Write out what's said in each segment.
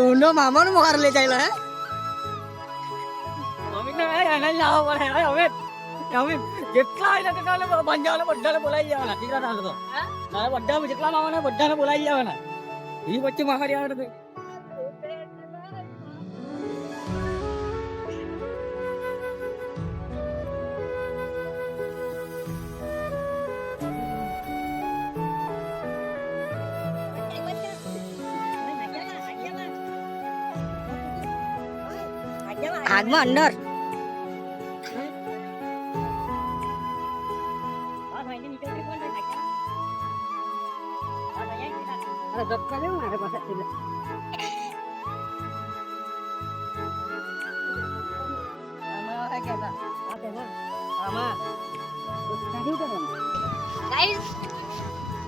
ઊંડો મામાનો મોહાર લઈ જાય હે અમિત ને એને લાવો પડે હવે અમે જેટલા આયલા તેટલા બંજાવને બધાને બોલાવી જવાના દીકરા તાલ તો મારા બધા જેટલા મામાને બધાને બોલાવી જવાના ઈ વચ્ચે મારી આવે તો આગમાં અંદર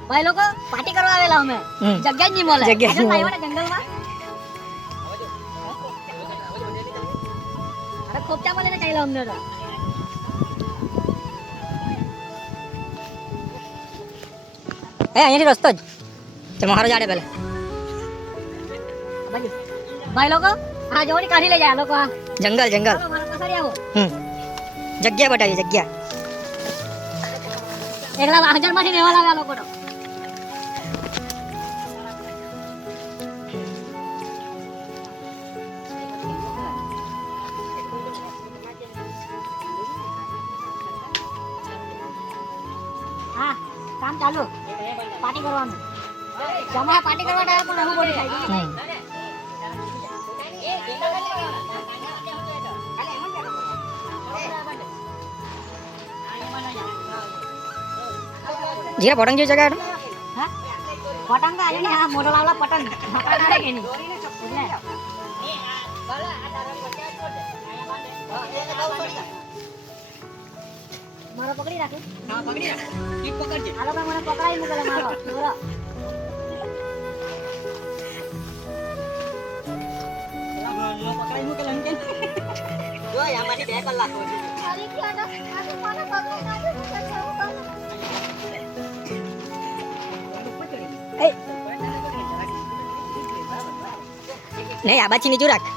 ભાઈ લોકો પાર્ટી કરવા આવેલા અમે જગ્યા જ નહીં મળે જંગલમાં અરે ખોપચા મળે ને ચાલ્યા અમને તો અહીંયાથી રસ્તો જ તમારો જાડે પેલા ભાઈ લોકો હા જોડી કાઢી લઈ જાય લોકો આ જંગલ જગ્યા બતાવી જગ્યા એકલા વાહન માંથી નેવા લાવ્યા લોકો તો હા કામ ચાલુ પાર્ટી કરવાનું જમા પાર્ટી કરવા ટાઈમ પણ આવું બોલી થાય જીરા પતંગ જેવી જગ્યા હા પતંગ આલે ને હા મોટો લાવલા પતંગ મકાન આલે કે ની મારો પકડી રાખે હા પકડી રાખ ટીપ પકડજે હાલો ભાઈ મને પકડાઈ મૂકેલા મારો બોલો નો પકડાઈ મૂકેલા એમ કે જો આમાંથી 2 કલાક હોય ખાલી થી આને મને પકડાઈ નાખ્યું નહીં આ બાચી નીચું રાખ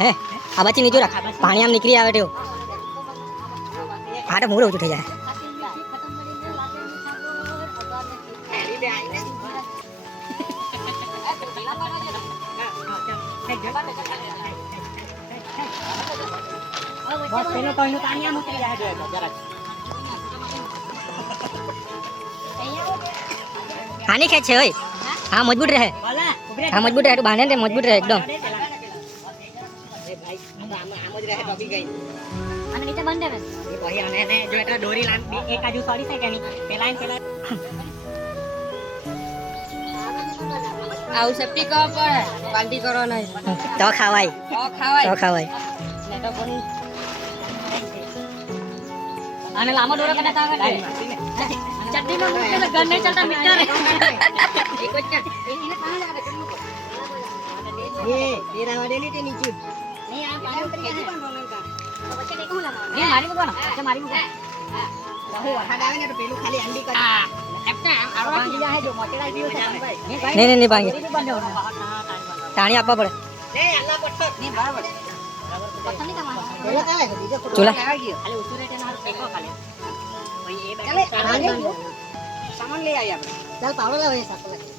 હે આ બાચી નીચું રાખ પાણી આમ નીકળી આવે તેવું આ તો મૂળ ઓછું થઈ જાય બસ પેલો તો એનું પાણી આમ ઉતરી જાય જરાક આની ખેંચ છે ઓય હા મજબૂત રહે હા મજબૂત રહે તું બાંધે ને મજબૂત રહે એકદમ અને નીચે બંધ દે એ ભાઈ અને જો એટલે દોરી લાન એક આજુ સોરી છે કે ની પેલા આવું સેફટી કો પડે પાર્ટી કરો નહીં તો ખાવાય ને તો પણ અને લાંબો દોરો કને તા ચટણી નો મુકે ઘર નહીં ચાલતા મીઠા રે એક જ એને કહાં લાગે એ રાવડેલી તે નીચે નહીં આ પાણી ઉતરી જાય પણ રોલન કા તો પછી દેખું લાગા એ મારી મૂકવાનો છે મારી મૂકો રહો વરસાદ આવે ને તો પેલું ખાલી અંડી કરી એપટા આરો ભાંગી જાય જો મોટેડા પીઓ છે ભાઈ નહીં ભાંગે પાણી આપવા પડે લે અલ્લા પથ્થર નહીં બરાબર પથ્થર નહીં તમારો પેલા કાય બીજો ચૂલા આવી ગયો ખાલી ઉતરે તે ના ફેંકો ખાલી ભાઈ એ ચાલે સામાન લઈ આવી આપણે ચાલ પાવડો લાવે સાકો લાગે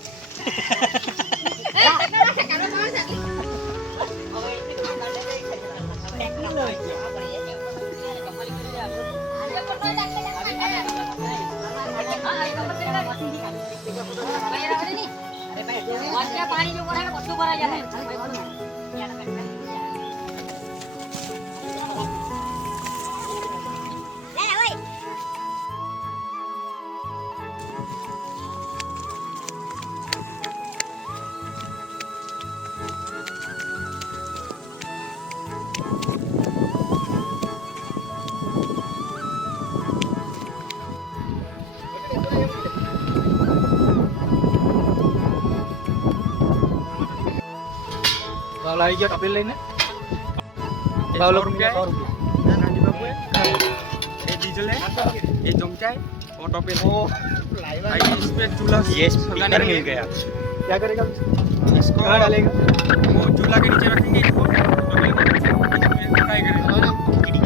પાણી જો ભરાય બધું ભરાઈ જાય આવી ગયો ટપેલ લઈને 100 રૂપિયા નાની બાપુ એ ડીઝલ है ये चमचा है और टपेल ओ लाइव है इस पे चूल्हा ये स्पीकर मिल गया क्या करेगा इसको कहाँ डालेगा? वो चूल्हा के नीचे रखेंगे इसको फ्राई करेंगे।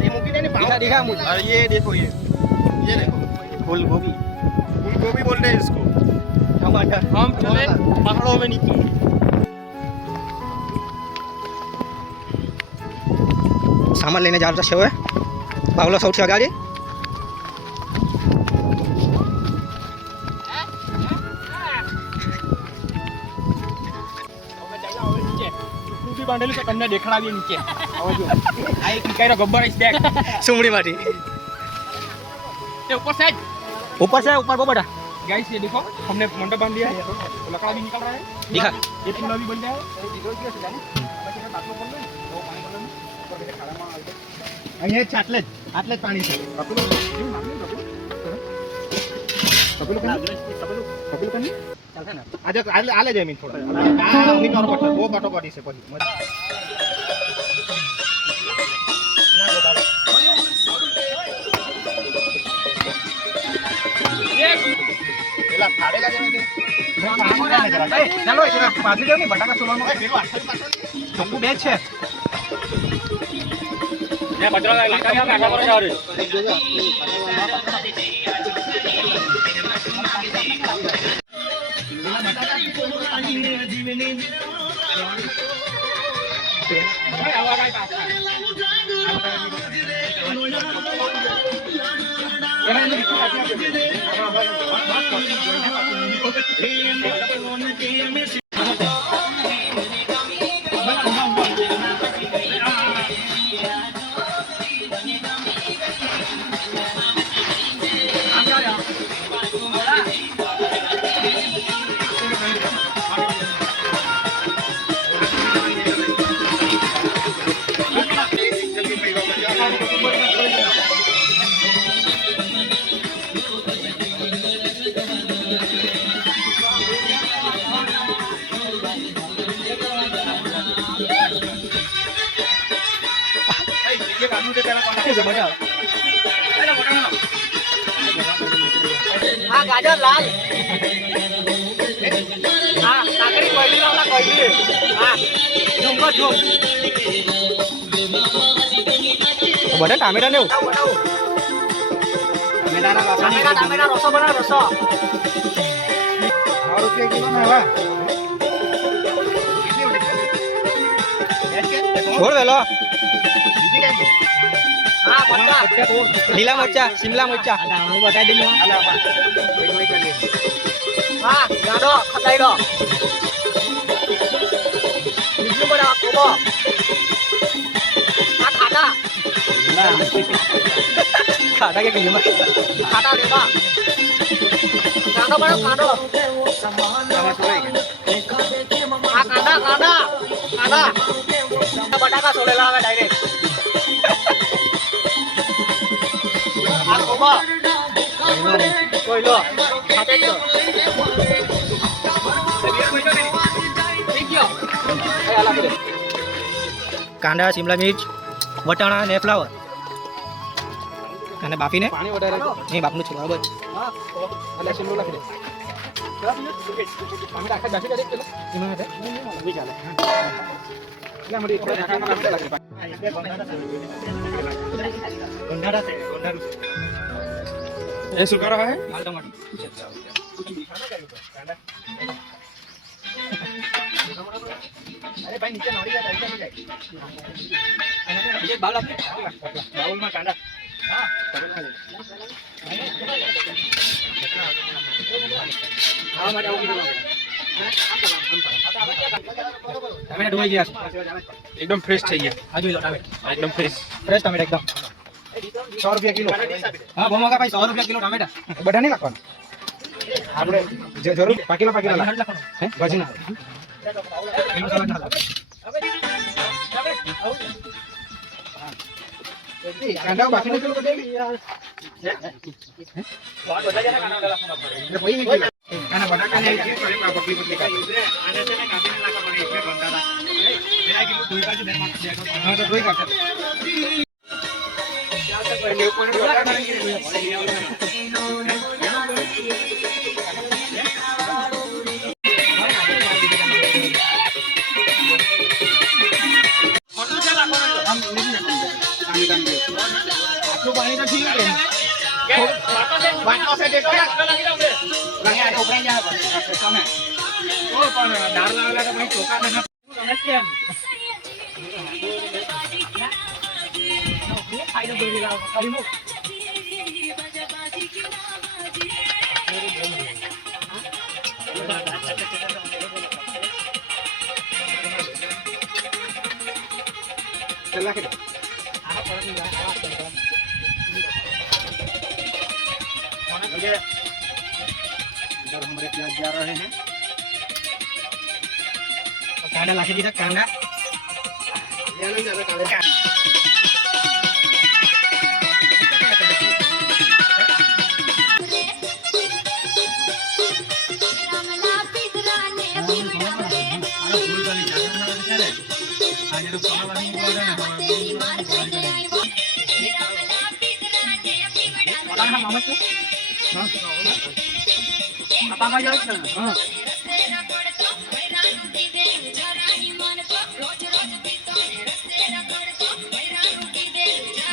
ये मूंगी नहीं दिखा दिखा मुझे। और ये देखो ये देखो फूल गोभी फूल गोभी बोलते हैं इसको। टमाटर हम चले पहाड़ों में नीचे। सामान लेने जा रहा है बावला सौથી अगाड़ी બાંધેલું છે તમને દેખાડીએ નીચે હવે જો આ એક નીકાળ્યો ગબ્બર ઇસ બેક સુમડી માટી ये ऊपर साइड ऊपर से ऊपर वो बड़ा गाइस ये देखो हमने मंडप बांध दिया है तो लकड़ा भी निकल रहा है दिखा ये चूल्हा भी बन गया है અહીંયા આટલે જ પાણી છે આજે આલે જાય મીન થોડા આ મીન ઓર પટ બહુ પાટો પાડી છે પછી પેલા ફાડેલા છે ને ચાલો જરા પાછી જાવ ને બટાકા સોલવાનું પેલું આટલું ચોખ્ખું બે છે ये बजरा लाका या लाका पर जा रहे हाँ गाजर लाल हाँ काकड़ी कोयली वाला कोयली हाँ झुमको झुम બધા ટામેટા ને ટામેટા રસો બના રસો 100 રૂપિયા કિલો માં હવા છોડ વેલો हाँ मरचा લીલા મરચા શિમલા મરચા બતાવી દઈએ हाँ गाडो खटाई दो बिजली बड़ा कोबो हाँ खाटा ખાટા કે કીધું खाटा देबा कांडो बड़ा कांडो हाँ कांडा कांडा कांडा बटाका सोलेला आवे डायरेक्ट हाँ कोबो कोयलो खाते दो કાંદા શિમલા મિર્ચ વટાણા ને ફ્લાવર અને બાફીને पानी વધારે નહીં બાપનું છે બરાબર એટલે શિમલો લખી દે અમે આખા દાખી દે કે એમાં હે બી ચાલે એટલે મરી એક દાખા માં આપણે લખી ગંધાડા છે ગંધાડું ये શું कर रहा है લાલ ટમાટર अरे भाई नीचे नौड़ी है ऐसा हो जाए ये बाल आपने बाउल में कांदा हां हां मैं जाऊंगी टमाटर धोई ગયા एकदम फ्रेश चाहिए આ જોઈ લો ટમેટા एकदम फ्रेश ફ્રેશ ટમેટા એકદમ 100 રૂપિયા કિલો હા ભમોકા ભાઈ 100 રૂપિયા કિલો ટમેટા બધા નહીં નાખવાના આપણે જરૂર પાકેલા હે ભાજીના એનું સલાડ ના કાંદા બાકી નથી લોકો દેવી बहुत बता जाना खाना वाला खाना पड़ेगा એટલે કોઈ નહીં કાના બટાકા ને આવી છે તો પકડી પકડી કાઢી आने से ना काफी लाका पड़े इसमें बनता था मेरा किलो दो का जो देखो હા તો ધોઈ કાઢે न्यू पॉइंट बता करेंगे મીઠું પાણી તો ઠીક છે વાટલો છે તે કયા લગે આ ઉભરાઈ જાય તમે ઓ પણ દાળ લાવેલા તો ભાઈ ચોખા ને તમે કેમ ફાઈનલ દોરી લાવો કરી મો चला के इधर हमारे प्याज जा रहे हैं कांदा लाके दीजिए कांदा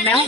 मैं हूँ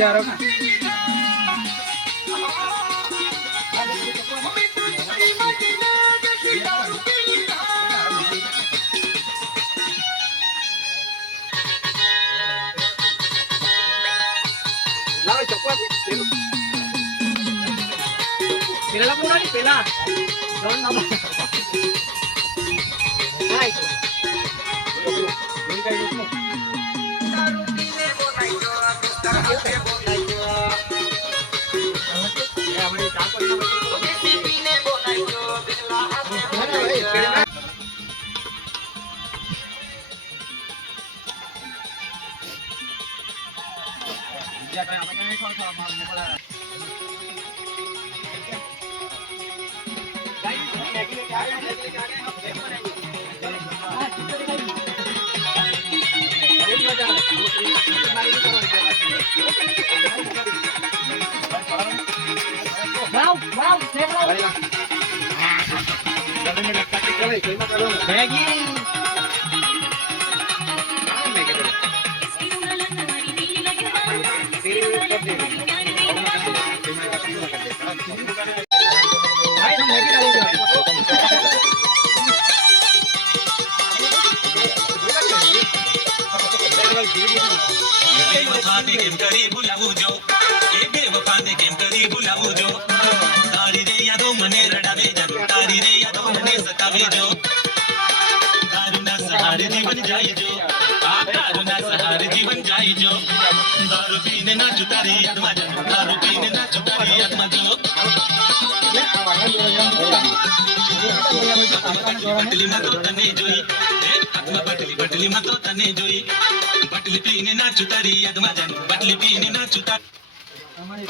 जा रहा हूँ પેલા પૂરા ની પેલા ડોન ના હાય ડોન કાઈ નો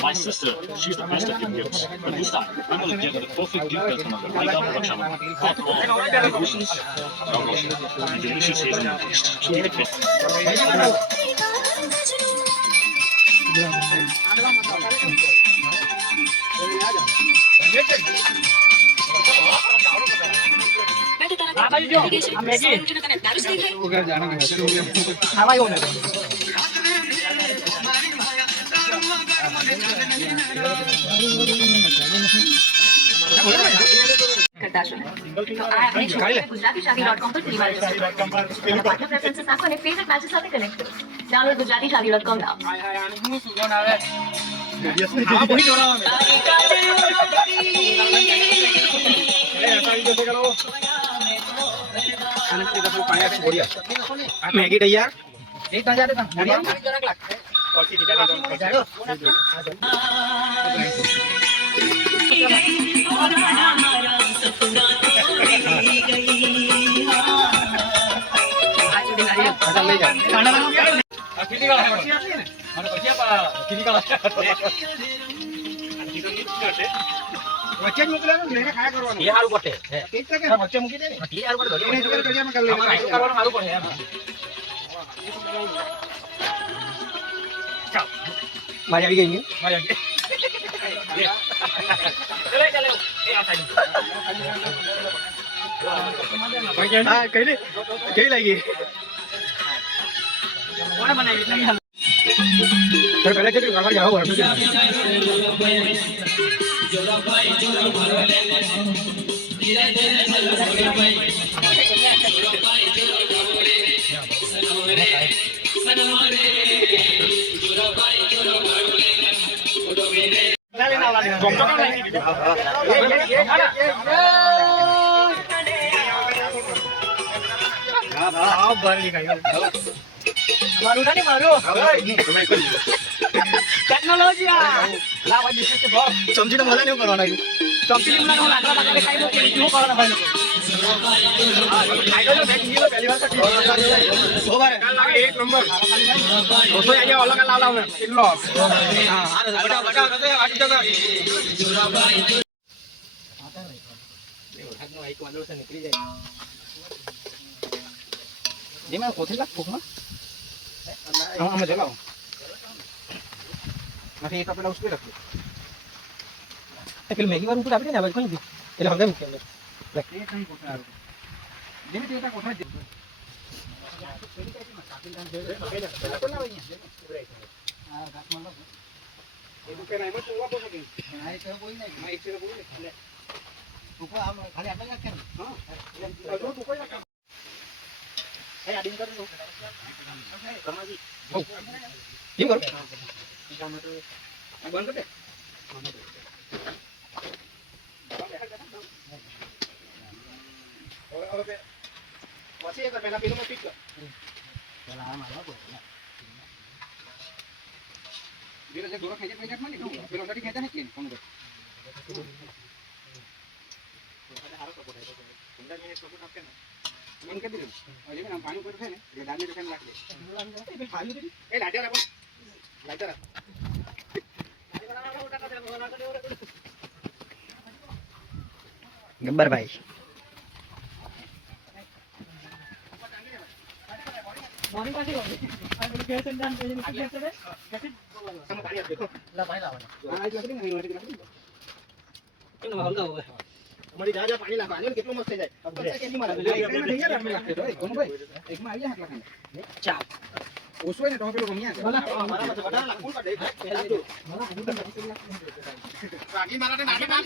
My sister, she's the best at giving gifts. But this time, I'm going to give her the perfect gift that's going to light up production. Hot oil, delicious, and delicious hazelnut taste. So make it. ગુજરાતીશાદી.com પર free મળી જશે. Partner preferences આપો અને favourite મેચેસ સાથે connect કરો. Download ગુજરાતીશાદી.com now. અને તે તો પાણી આપી બોડિયા આ મેગી તૈયાર 1000 દેતા બોડિયા જરાક લાગ વચ્ચે જ મોકલેલો લઈને ખાયા કરવાનું એ સારું પડે એક ટકે વચ્ચે મૂકી દે ને એ સારું પડે એને જોડે કડિયામાં કરી લેવાનું કરવાનું સારું પડે એમ મારી આવી ગઈ હા કઈ લાગી કોણે બનાવી પહેલા કેટલું કરવા જાવ સમજીને મને નહીં કરવાના એક નંબર રસોઈ અલગ લાવ કેટલો નીકળી જાય જેમાં કોથળી લાગ ફૂકમાં આમાં જલાવો નથી એક પેલા ઉસકે રાખજો પેલું મેગી વાળું ઉપર આપી દે ને હવે કોઈ એટલે હંગે મૂકી અંદર એ કઈ કોથળા આવે જેને તેટા કોથળા દે એ તો કે ના એમાં તું વાપો કે આ એક કોઈ નહીં માં એક છે કોઈ નહીં તું આમ ખાલી આટલા નાખ કે હા એટલે તું કોઈ નાખ એ આડીન કરી દો કમાજી કેમ કરો બંધ કર દે હવે પછી એક પહેલા પેલું પીક કર પેલા આ મારવા બોલ બીજો જે દોરો ખેંચે ખેંચે માં નહીં પેલો નથી ખેંચે ને કે કોણ કર હારો સપોર્ટ આયો તો અંદર જે સપોર્ટ આપકે ને બંધ કરી દીધું હવે આમ પાણી ઉપર છે ને એટલે દાને દેખાને રાખજે એ લાટ્યા રાખો લાટ્યા રાખો ગબ્બરભાઈ અમારી જાજા પાણી નાખવા કેટલું મસ્ત થઈ જાય કેટલી મારા એકમાં આવી જાય ચા ઓછો ને તો પેલો ગમ્યા છે મારા મત વધારે લાગવું પડે રાગી મારાને નાખી ના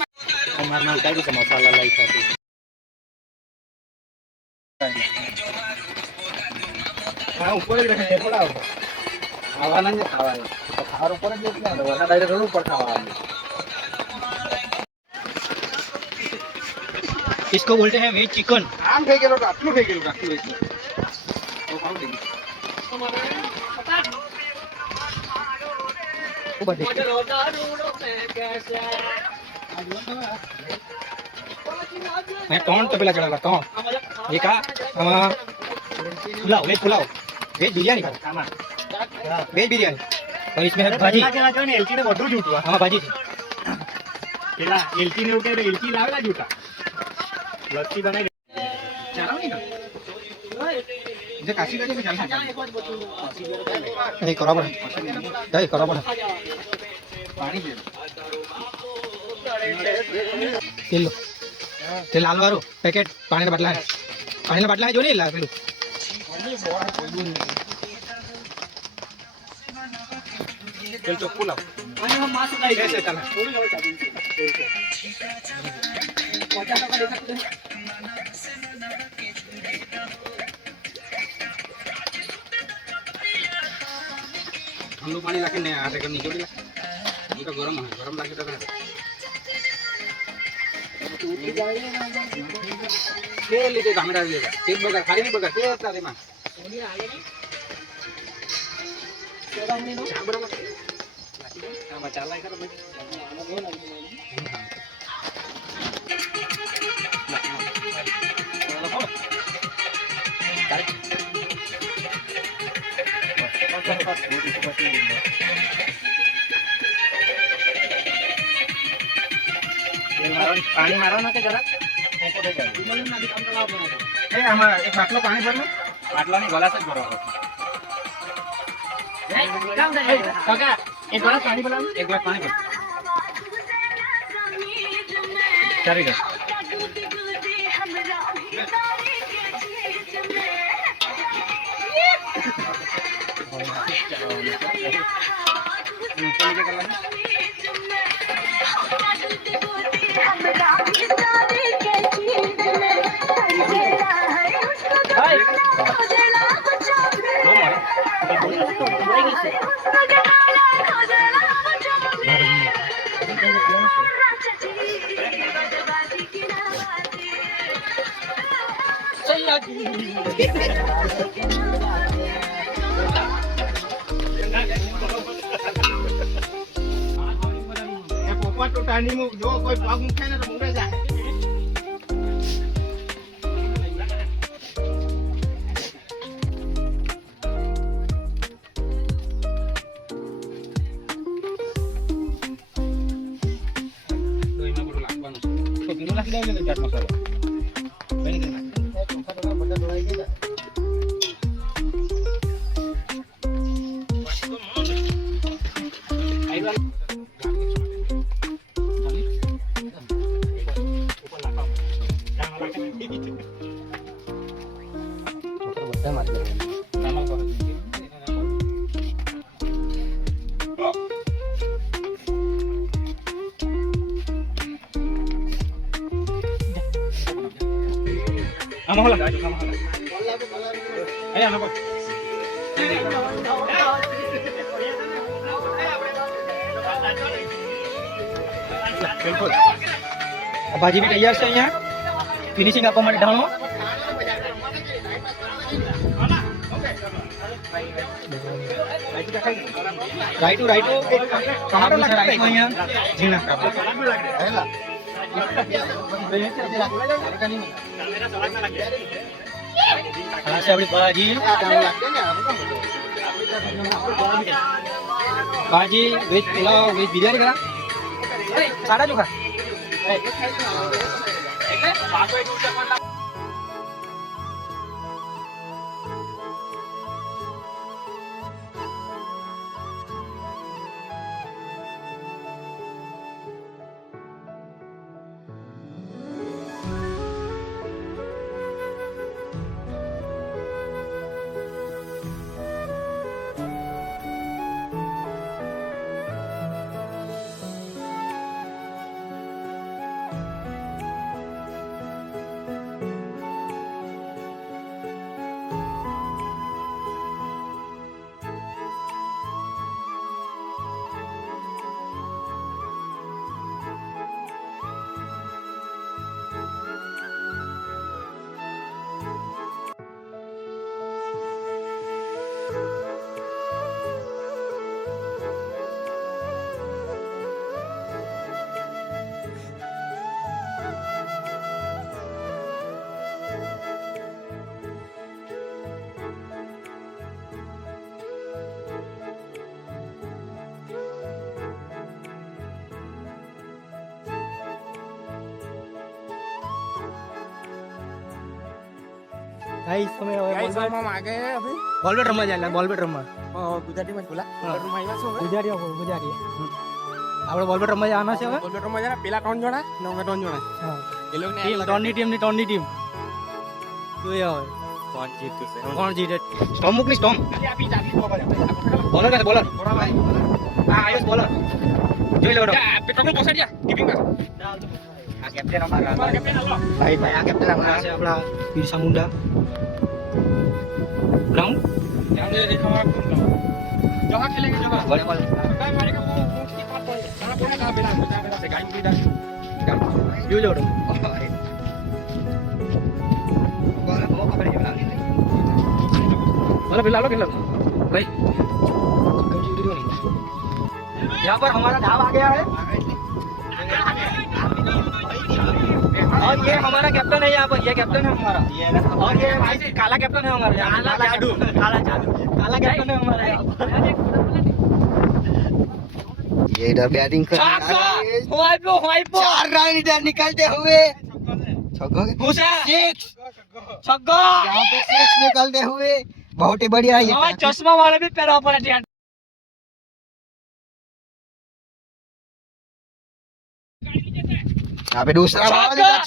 અમારના કઈ રીતે મસાલા લઈ શકે હા ઉપર જ રહે પડાવ ખાવાના જ ખાવાના તો ખાવા ઉપર જ એટલે વરસાદ ડાયરેક્ટ રોડ ઉપર ખાવાનું इसको बोलते हैं वेज चिकन आम થઈ ગયેલો તો આટલું થઈ ગયેલું આટલું વેચ તો ખાવ દે ઉપર દે मैं कौन तो पहला चढ़ा कौन ये का पुलाव वेज बिरयानी वेज बिरयानी और इसमें है भाजी एलची ने બધું જૂઠું હા ભાજી છે પેલા એલચી ને ઉકે એલચી લાવેલા જૂઠા લસ્સી બનાવી ચાલો નહીં જે કાશી ગજે કે ચાલ એ કરો પડે દઈ કરો પડે પાણી દે તેલ તેલ લાલ વાળું પેકેટ પાણીના બાટલા જો નહીં પેલું તેલ ચોખ્ખું લાવ અને હું માસ ઉડાઈ ગઈ છે તમે થોડી હવે ચાલુ ठंडू पानी लाके नहीं आटे के निचोड़ी ला ये तो गरम है गरम लाके तो તે લીધે ગામડા લેવા તે બગા ખાલી બગા તે હતા તેમાં ચાલાય કરો પાણી મારવાનો કે જરા આમાં એક બાટલો પાણી ભરલો બાટલાની ગલાસ જ ભરવાનો કાકા એક ગ્લાસ પાણી ભરવાનું એક ગ્લાસ પાણી ભર ચાલી ગયો જો કોઈ પગ મૂકે ને તો મુંડે જાય ચાટ મસાલો Amahola. Ayo anak. बिल्कुल अब भाजी भी तैयार है यहाँ फिनिशिंग आपको हमारे डालो राइटू टमाटर लगा राइटू यहाँ जीना से अपनी भाजी भाजी वेज पुलाव वेज बिरयानी करा साड़ा चोखा गाइस તમે હવે બોલબેટ માં આગે અભી બોલબેટ રમવા જાય બોલબેટ રમવા ગુજરાતી માં બોલા રમવા આવ્યા છો ગુજરાતી આપણે બોલબેટ રમવા જવાના છે હવે બોલબેટ રમવા જરા પેલા 3 જણા ને અમે 3 જણા હા એ લોકો ને ત્રણની ટીમ જોઈએ હવે કોણ જીતે સ્ટોમ મુકની સ્ટોમ આપી બોલર કે બોલર હા આયુષ બોલર જોઈ લો પેટ્રોલ પોસાડ જા કીપિંગ કર આ કેપ્ટન અમારા ભાઈ આ કેપ્ટન અમારા છે આપણા બિરસા મુંડા ग्राउंड यहाँ दिखावा जगह खेलेंगे जगह वॉलीबॉल काय मारेगा वो की पास कहां पे कहां बेला से गाइड भी व्यू जोड़ो मतलब फिलहाल भाई यहाँ पर हमारा ढाब आ गया है और ये हमारा कैप्टन है यहाँ पर, ये कैप्टन है हमारा और ये भाई काला कैप्टन है हमारा, काला कैप्टन है हमारा। ये इधर बैटिंग कर 4 रन इधर निकलते हुए छक्का यहाँ पे 6 निकलते हुए बहुत ही बढ़िया। ये चश्मा वाला भी पैरा पड़ा। यहाँ पे दूसरा बॉल यहाँ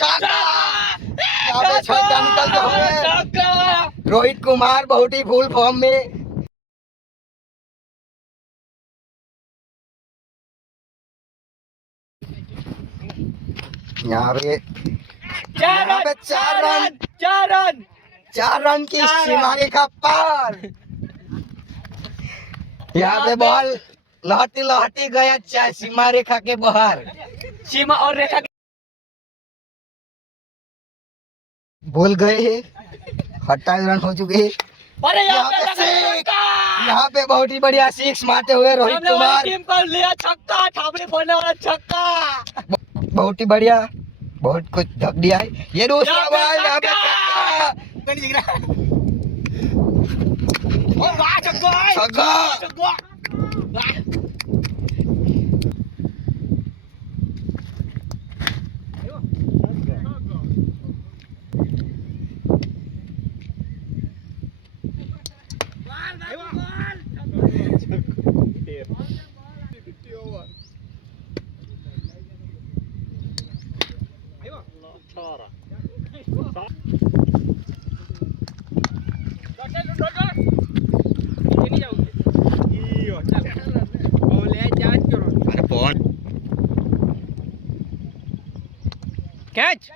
पे छक्का निकलते हुए रोहित कुमार बहुत ही फुल फॉर्म में। यहाँ पे 4 रन की सीमा रेखा पार। यहाँ पे बॉल लहटी लहटी गया सीमा रेखा के बाहर। सीमा और रेखा भूल गए हैं 28 रन हो चुके हैं। अरे यहाँ पे बहुत ही बढ़िया 6 मारते हुए रोहित कुमार टीम पर लिया छक्का, थापड़ी फोड़ने वाला छक्का। बहुत ही बढ़िया, बहुत कुछ धक दिया है। ये दूसरा बॉल यहाँ पे छक्का। कैच